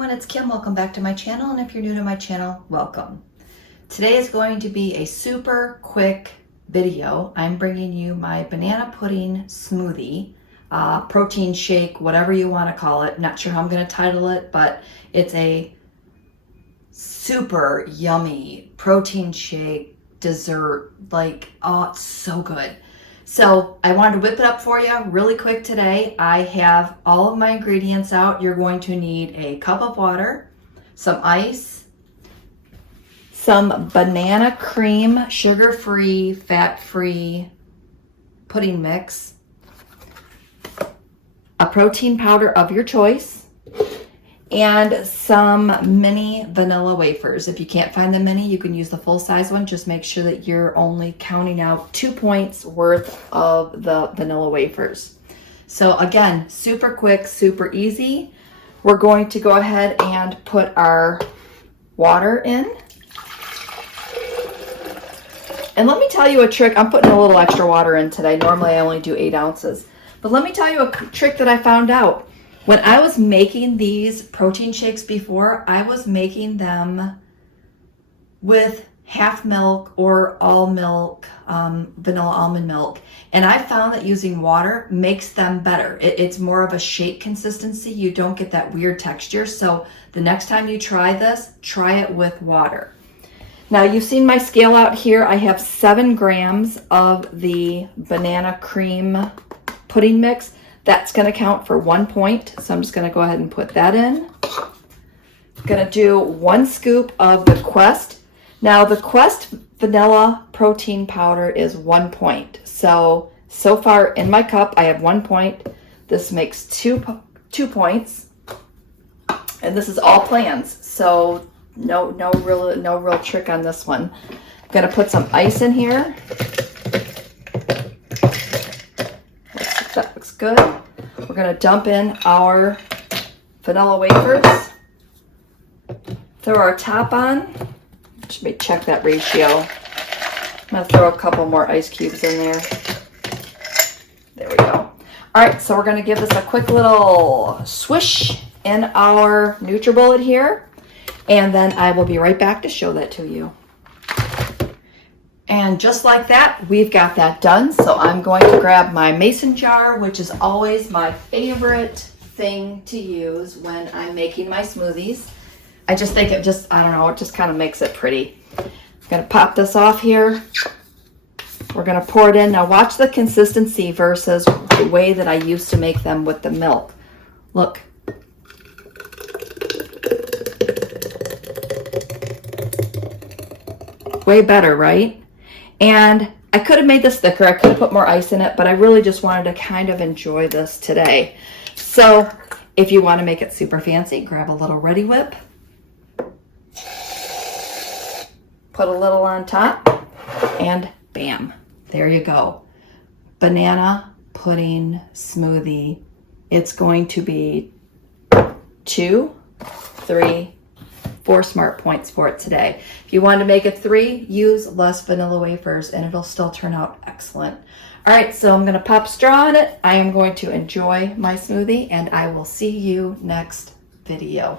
everyone, it's Kim. Welcome back to my channel, and if you're new to my channel, welcome. Today is going to be a super quick video. I'm bringing you my banana pudding smoothie, protein shake, whatever you want to call it. Not sure how I'm going to title it, but it's a super yummy protein shake dessert. Like, oh, it's so good. So I wanted to whip it up for you really quick today. I have all of my ingredients out. You're going to need a cup of water, some ice, some banana cream, sugar-free, fat-free pudding mix, a protein powder of your choice, and some mini vanilla wafers. If you can't find the mini, you can use the full-size one. Just make sure that you're only counting out 2 points worth of the vanilla wafers. So again, super quick, super easy. We're going to go ahead and put our water in. And let me tell you a trick. I'm putting a little extra water in today. Normally I only do 8 ounces. But let me tell you a trick that I found out. When I was making these protein shakes before, I was making them with half milk or all milk, vanilla almond milk. And I found that using water makes them better. It's more of a shake consistency. You don't get that weird texture. So the next time you try this, try it with water. Now you've seen my scale out here. I have 7 grams of the banana cream pudding mix. That's going to count for 1 point, so I'm just going to go ahead and put that in. I'm going to do 1 scoop of the Quest. Now the Quest vanilla protein powder is 1 point. So far in my cup I have 1 point. This makes 2 points, and this is all plans. So no real trick on this one. I'm going to put some ice in here. That looks good. We're going to dump in our vanilla wafers. Throw our top on. Let me check that ratio. I'm going to throw a couple more ice cubes in there. There we go. All right, so we're going to give this a quick little swish in our NutriBullet here. And then I will be right back to show that to you. And just like that, we've got that done. So I'm going to grab my mason jar, which is always my favorite thing to use when I'm making my smoothies. I just think it I don't know, it just kind of makes it pretty. I'm gonna pop this off here. We're gonna pour it in. Now watch the consistency versus the way that I used to make them with the milk. Look. Way better, right? And I could have made this thicker. I could have put more ice in it, but I really just wanted to kind of enjoy this today. So if you want to make it super fancy, grab a little Ready Whip. Put a little on top, and bam, there you go. Banana pudding smoothie. It's going to be 2, 3, 4 smart points for it today. If you want to make it 3, use less vanilla wafers and it'll still turn out excellent. All right, so I'm going to pop a straw in it. I am going to enjoy my smoothie, and I will see you next video.